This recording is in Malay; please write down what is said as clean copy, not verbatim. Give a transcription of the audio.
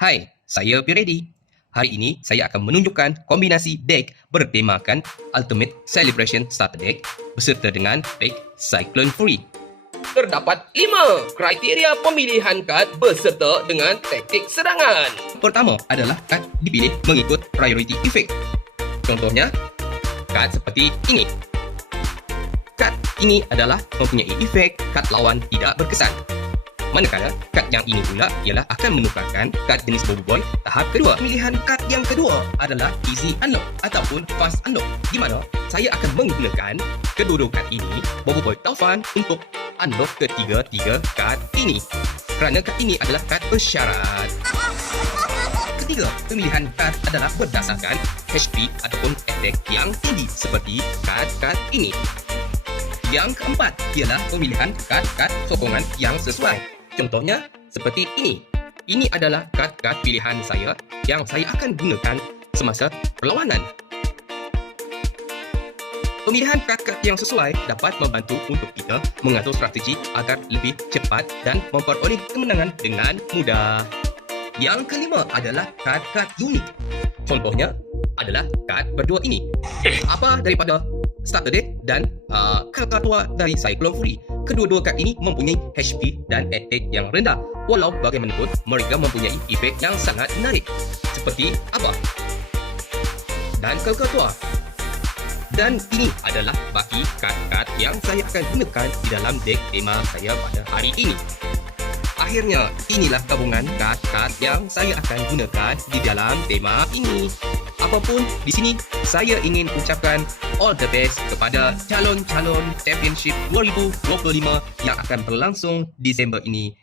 Hai, saya Piredi. Hari ini saya akan menunjukkan kombinasi deck bertemakan Ultimate Celebration Starter Deck beserta dengan deck Cyclone Fury. Terdapat 5 kriteria pemilihan kad beserta dengan taktik serangan. Pertama adalah kad dipilih mengikut priority effect. Contohnya, kad seperti ini. Kad ini adalah mempunyai efek kad lawan tidak berkesan. Manakala kad yang ini pula ialah akan menukarkan kad jenis Bobo Boy tahap kedua. Pilihan kad yang kedua adalah Easy Unlock ataupun Fast Unlock, di mana saya akan menggunakan kedua-dua kad ini, Bobo Boy Taufan, untuk unlock ketiga-tiga kad ini. Kerana kad ini adalah kad bersyarat. Ketiga, pemilihan kad adalah berdasarkan HP ataupun attack yang tinggi seperti kad-kad ini. Yang keempat ialah pemilihan kad-kad sokongan yang sesuai. Contohnya seperti ini. Ini adalah kad-kad pilihan saya yang saya akan gunakan semasa perlawanan. Pemilihan kad-kad yang sesuai dapat membantu untuk kita mengatur strategi agar lebih cepat dan memperoleh kemenangan dengan mudah. Yang kelima adalah kad-kad unik. Contohnya adalah kad berdua ini. Apa daripada Starter Deck dan Kalkatua dari Cyclone Fury. Kedua-dua kad ini mempunyai HP dan attack yang rendah. Walau bagaimanapun, mereka mempunyai efek yang sangat menarik. Seperti apa? Dan Kalkatua. Dan ini adalah baki kad-kad yang saya akan gunakan di dalam deck tema saya pada hari ini. Akhirnya, inilah gabungan kad-kad yang saya akan gunakan di dalam tema ini. Apapun di sini, saya ingin ucapkan all the best kepada calon-calon Championship 2025 yang akan berlangsung Disember ini.